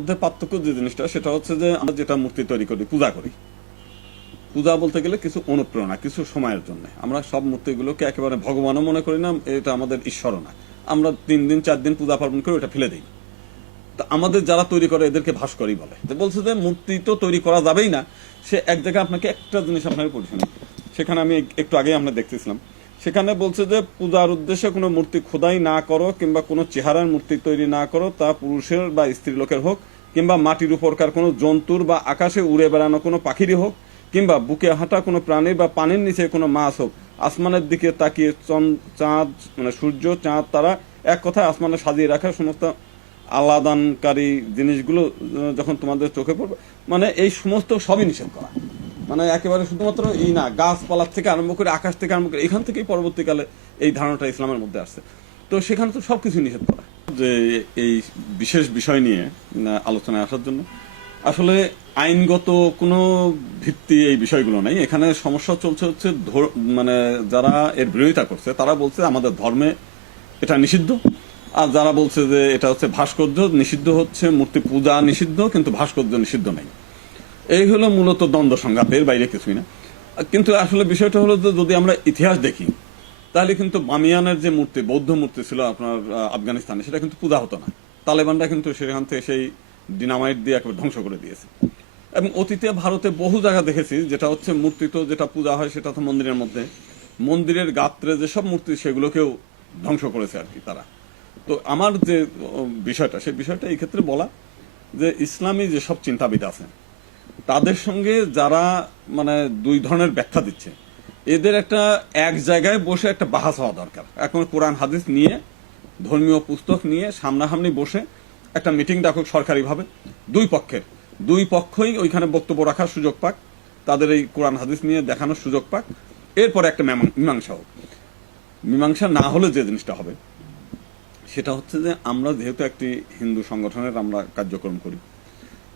মধ্যে পার্থক্য যে জিনিসটা সেটা হচ্ছে যে আমরা যেটা মূর্তি তৈরি করি পূজা করি, পূজা বলতে গেলে কিছু অনুপ্রেরণা, কিছু সময়ের জন্য। আমরা সব মূর্তিগুলোকে একেবারে ভগবানও মনে করি না, এটা আমাদের ঈশ্বরও না। আমরা 3 দিন 4 দিন পূজা পার্বণ করে ওটা ফেলে দিই। তো আমাদের যারা তৈরি করে এদেরকে ভাস্করই বলে। বলছে যে মূর্তি তো তৈরি করা যাবেই না, সে এক জায়গায় আপনাকে একটা জিনিস আপনাকে পড়ছি, সেখানে আমি একটু আগে আমরা দেখতেছিলাম, সেখানে বলছে যে পূজার উদ্দেশ্যে কোনো মূর্তি খোদাই না করো কিংবা কোনো চেহারার মূর্তি তৈরি না করো, তা পুরুষের বা স্ত্রী লোকের হোক, কিংবা মাটির উপরকার কোনো জন্তুর বা আকাশে উড়ে বেড়ানো কোনো পাখিরই হোক, কিংবা বুকে হাঁটা কোনো প্রাণী বা পানির নিচে কোনো মাছ হোক, আসমানের দিকে তাকিয়ে চাঁদ সূর্য চাঁদ তারা, এক কথায় আসমানে সাজিয়ে রাখা সমস্ত আলাদানকারী জিনিসগুলো যখন তোমাদের চোখে পড়বে, এই সমস্ত সবই নিষেধ করা। একেবারে শুধুমাত্র না, গাছপালার থেকে আরম্ভ করে আকাশ থেকে আরম্ভ করে এখান থেকেই পরবর্তীকালে এই ধারণাটা ইসলামের মধ্যে আসছে। তো সেখানে তো সবকিছু নিষেধ করা। যে এই বিশেষ বিষয় নিয়ে আলোচনায় আসার জন্য আসলে আইনগত কোনো ভিত্তি এই বিষয়গুলো নাই। এখানে সমস্যা চলছে হচ্ছে যারা এর বিরোধিতা করছে তারা বলছে আমাদের ধর্মে এটা নিষিদ্ধ, আর যারা বলছে যে এটা হচ্ছে ভাস্কর্য নিষিদ্ধ, হচ্ছে মূর্তি পূজা নিষিদ্ধ কিন্তু ভাস্কর্য নিষিদ্ধ নেই। এই হলো মূলত দ্বন্দ্ব সংঘাত, এর বাইরে কিছুই না। কিন্তু আসলে বিষয়টা হলো যে যদি আমরা ইতিহাস দেখি তাহলে কিন্তু বামিয়ানের যে মূর্তি, বৌদ্ধ মূর্তি ছিল আপনার আফগানিস্তানে, সেটা কিন্তু পূজা হতো না। তালেবানরা কিন্তু সেখান থেকে সেই ডিনামাইট দিয়ে একবার ধ্বংস করে দিয়েছে। এবং অতীতে ভারতে বহু জায়গা দেখেছি যেটা হচ্ছে মূর্তি তো যেটা পূজা হয় সেটা তো মন্দিরের মধ্যে, মন্দিরের গাত্রে যেসব মূর্তি সেগুলোকেও ধ্বংস করেছে আর কি তারা। তো আমার যে বিষয়টা, সেই বিষয়টা এই ক্ষেত্রে বলা যে ইসলামী যেসব চিন্তাবিদ আছে তাদের সঙ্গে যারা দুই ধরনের ব্যাখ্যা দিচ্ছে, এদের একটা এক জায়গায় বসে একটা বাহাস হওয়া দরকার। এখন কোরআন হাদিস নিয়ে, ধর্মীয় পুস্তক নিয়ে সামনাসামনি বসে একটা মিটিং ডাকুক সরকারিভাবে, দুই পক্ষই ওইখানে বক্তব্য রাখার সুযোগ পাক, তাদের এই কোরআন হাদিস নিয়ে দেখানোর সুযোগ পাক, এরপরে একটা মীমাংসা হোক। মীমাংসা না হলে যে জিনিসটা হবে সেটা হচ্ছে যে আমরা যেহেতু একটি হিন্দু সংগঠনের আমরা কার্যক্রম করি,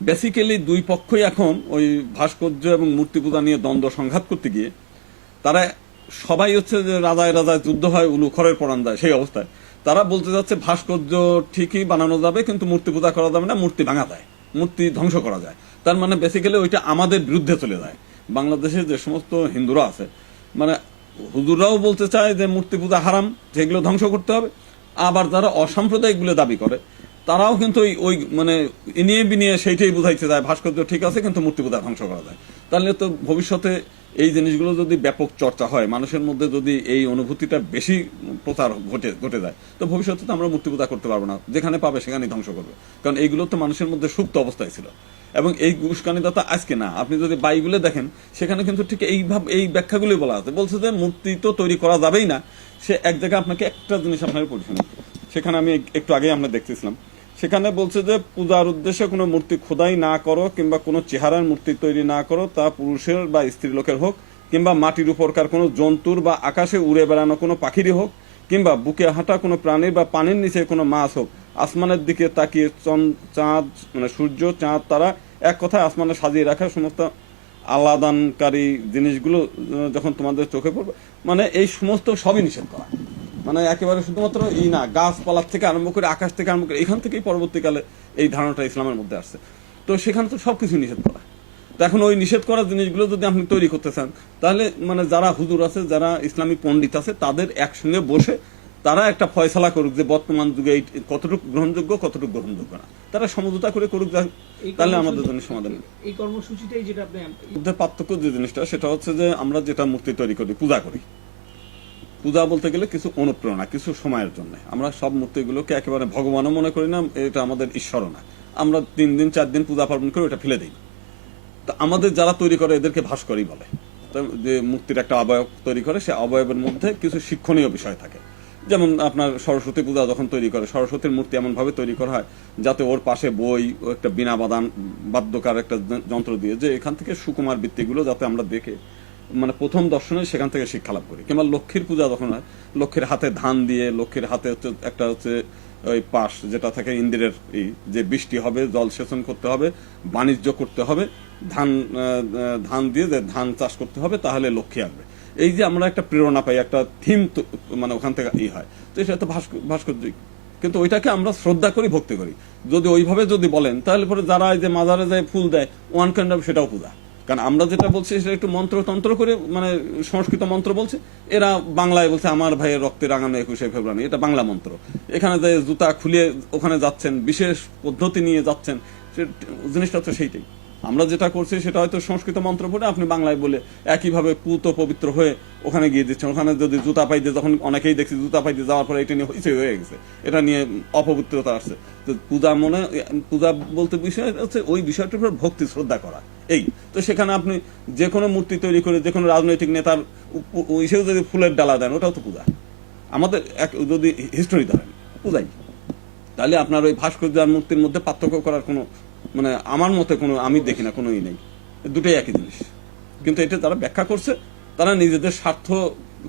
বেসিক্যালি দুই পক্ষই এখন ওই ভাস্কর্য এবং মূর্তি পূজা নিয়ে দ্বন্দ্ব সংঘাত করতে গিয়ে তারা সবাই হচ্ছে যে রাজায় রাজায় যুদ্ধ হয়, উলু খড়ের পরান যায়, সেই অবস্থায় তারা বলতে যাচ্ছে ভাস্কর্য ঠিকই বানানো যাবে কিন্তু মূর্তি পূজা করা যাবে না, মূর্তি ভাঙা যায়, মূর্তি ধ্বংস করা যায়। তার বেসিক্যালি ওইটা আমাদের বিরুদ্ধে চলে যায়। বাংলাদেশে যে সমস্ত হিন্দুরা আছে, হুজুররাও বলতে চায় যে মূর্তি পূজা হারাম, যেগুলো ধ্বংস করতে হবে। আবার যারা অসাম্প্রদায়িক বলে দাবি করে তারাও কিন্তু ওই ইনিয়ে বিনিয়ে সেইটাই বুঝাইতে যায় ভাস্কর্য ঠিক আছে কিন্তু মূর্তি পূজা ধ্বংস করা যায়। তাহলে তো ভবিষ্যতে এই জিনিসগুলো যদি ব্যাপক চর্চা হয়, মানুষের মধ্যে যদি এই অনুভূতিটা বেশি প্রচার ঘটে যায়, তো ভবিষ্যতে তো আমরা মূর্তি পূজা করতে পারবো না, যেখানে পাবে সেখানেই ধ্বংস করবে। কারণ এইগুলো তো মানুষের মধ্যে সুপ্ত অবস্থায় ছিল। এবং এই উস্কানিদাতা আজকে না, আপনি যদি বাইবেলে দেখেন সেখানে কিন্তু ঠিক এই ব্যাখ্যাগুলোই বলা আছে। বলছে যে মূর্তি তো তৈরি করা যাবেই না, সে এক জায়গায় আপনাকে একটা জিনিস আপনাকে পড়ছি, সেখানে আমি একটু আগে আমরা দেখতেছিলাম, সেখানে বলছে যে পূজার উদ্দেশ্যে কোনো মূর্তি খোদাই না করো কিংবা কোনো চেহারার মূর্তি তৈরি না করো, তা পুরুষের বা স্ত্রী লোকের হোক, কিংবা মাটির উপরকার কোনো জন্তুর বা আকাশে উড়ে বেড়ানো কোনো পাখিরই হোক, কিংবা বুকে হাঁটা কোনো প্রাণীর বা পানির নিচে কোনো মাছ হোক, আসমানের দিকে তাকিয়ে চাঁদ সূর্য চাঁদ তারা, এক কথায় আসমানে সাজিয়ে রাখা সমস্ত আলাদানকারী জিনিসগুলো যখন তোমাদের চোখে পড়বে, এই সমস্ত সবই নিষেধ করা। একেবারে শুধুমাত্র না, গাছপালার থেকে আরম্ভ করে আকাশ থেকে আরম্ভ করে এখান থেকেই পরবর্তীকালে এই ধারণাটা ইসলামের মধ্যে আসছে। তো সেখানে তো সবকিছু নিষেধ করা। তো এখন ওই নিষেধ করা জিনিসগুলো যদি আপনি তৈরি করতে চান, তাহলে যারা হুজুর আছে, যারা ইসলামী পণ্ডিত আছে, তাদের একসঙ্গে বসে তারা একটা ফয়সালা করুক যে বর্তমান যুগে কতটুকু গ্রহণযোগ্য কতটুকু গ্রহণযোগ্য না, তারা সমঝোতা করে করুক, তাহলে আমাদের জন্য সমাধান। এই কর্মসূচিটাই যেটা আপনি পার্থক্য যে জিনিসটা সেটা হচ্ছে যে আমরা যেটা মূর্তি তৈরি করি পূজা করি, পূজা বলতে গেলে কিছু অনুপ্রেরণা, কিছু সময়ের জন্য। আমরা সব মূর্তিগুলোকে একেবারে ভগবানও মনে করি না, এটা আমাদের ঈশ্বরও না। আমরা 3 দিন 4 দিন পূজা পার্বণ করে ওটা ফেলে দিই। তো আমাদের যারা তৈরি করে এদেরকে ভাস্করই বলে। যে মূর্তির একটা অবয়ব তৈরি করে, সে অবয়বের মধ্যে কিছু শিক্ষণীয় বিষয় থাকে। যেমন আপনার সরস্বতী পূজা যখন তৈরি করে, সরস্বতীর মূর্তি এমন ভাবে তৈরি করা হয় যাতে ওর পাশে বই ও একটা বীণা বাদ্যকার একটা যন্ত্র দিয়ে, যে এখান থেকে সুকুমার বৃত্তিগুলো যাতে আমরা দেখে প্রথম দর্শনে সেখান থেকে শিক্ষা লাভ করি। কিংবা লক্ষ্মীর পূজা যখন হয়, লক্ষ্মীর হাতে ধান দিয়ে, লক্ষ্মীর হাতে হচ্ছে একটা হচ্ছে ওই পাশ যেটা থাকে ইন্দ্রের, যে বৃষ্টি হবে, জল সেচন করতে হবে, বাণিজ্য করতে হবে, ধান দিয়ে যে ধান চাষ করতে হবে, তাহলে লক্ষ্মী আসবে। এই যে আমরা একটা প্রেরণা পাই, একটা থিম ওখান থেকে হয়। তো এটা তো ভাস্কর্য কিন্তু ওইটাকে আমরা শ্রদ্ধা করি, ভক্তি করি। যদি ওইভাবে যদি বলেন তাহলে পরে যারা এই যে মাজারে যায় ফুল দেয় ওয়ান কাইন্ড অফ সেটাও পূজা। কারণ আমরা যেটা বলছি সেটা একটু মন্ত্রতন্ত্র করে, মানে সংস্কৃত মন্ত্র বলছে, এরা বাংলায় বলছে আমার ভাইয়ের রক্তে রাঙানো 21শে ফেব্রুয়ারি, এটা বাংলা মন্ত্র। এখানে যে জুতা খুলে ওখানে যাচ্ছেন, বিশেষ পদ্ধতি নিয়ে যাচ্ছেন, জিনিসটা তো সেইটাই। আমরা যেটা করছি সেটা হয়তো সংস্কৃত মন্ত্র পড়ে আপনি বাংলায় বলে একইভাবে পুত পবিত্র হয়ে ওখানে গিয়ে দিচ্ছেন। ওখানে যদি জুতা পাইতে, যখন অনেকেই দেখছি জুতা পাইতে যাওয়ার পরে এটা নিয়ে হয়ে গেছে, এটা নিয়ে অপবিত্রতা আসছে। তো পূজা বলতে বিষয় হচ্ছে ওই বিষয়টার উপর ভক্তি শ্রদ্ধা করা। এই তো সেখানে আপনি যে কোনো মূর্তি তৈরি করে যে কোনো রাজনৈতিক নেতার হিসেবে যদি ফুলের ডালা দেন, ওটাও তো পূজা। আমাদের যদি হিস্টোরি ধরেন পূজাই, তাহলে আপনার ওই ভাস্কর্য আর মূর্তির মধ্যে পার্থক্য করার কোনো, মানে আমার মতে কোনো, আমি দেখি না কোনোই নেই। দুটোই একই জিনিস। কিন্তু এটা তারা ব্যাখ্যা করছে, তারা নিজেদের স্বার্থ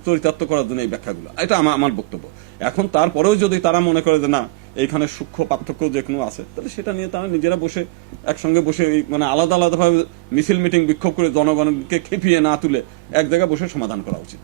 চরিতার্থ করার জন্য এই ব্যাখ্যাগুলো, এটা আমার বক্তব্য। এখন তারপরেও যদি তারা মনে করে যে না এইখানে সূক্ষ্ম পার্থক্য যে কোনো আছে, তাহলে সেটা নিয়ে তারা নিজেরা বসে একসঙ্গে বসে মানে আলাদা আলাদাভাবে মিছিল মিটিং বিক্ষোভ করে জনগণকে খেপিয়ে না তুলে এক জায়গায় বসে সমাধান করা উচিত।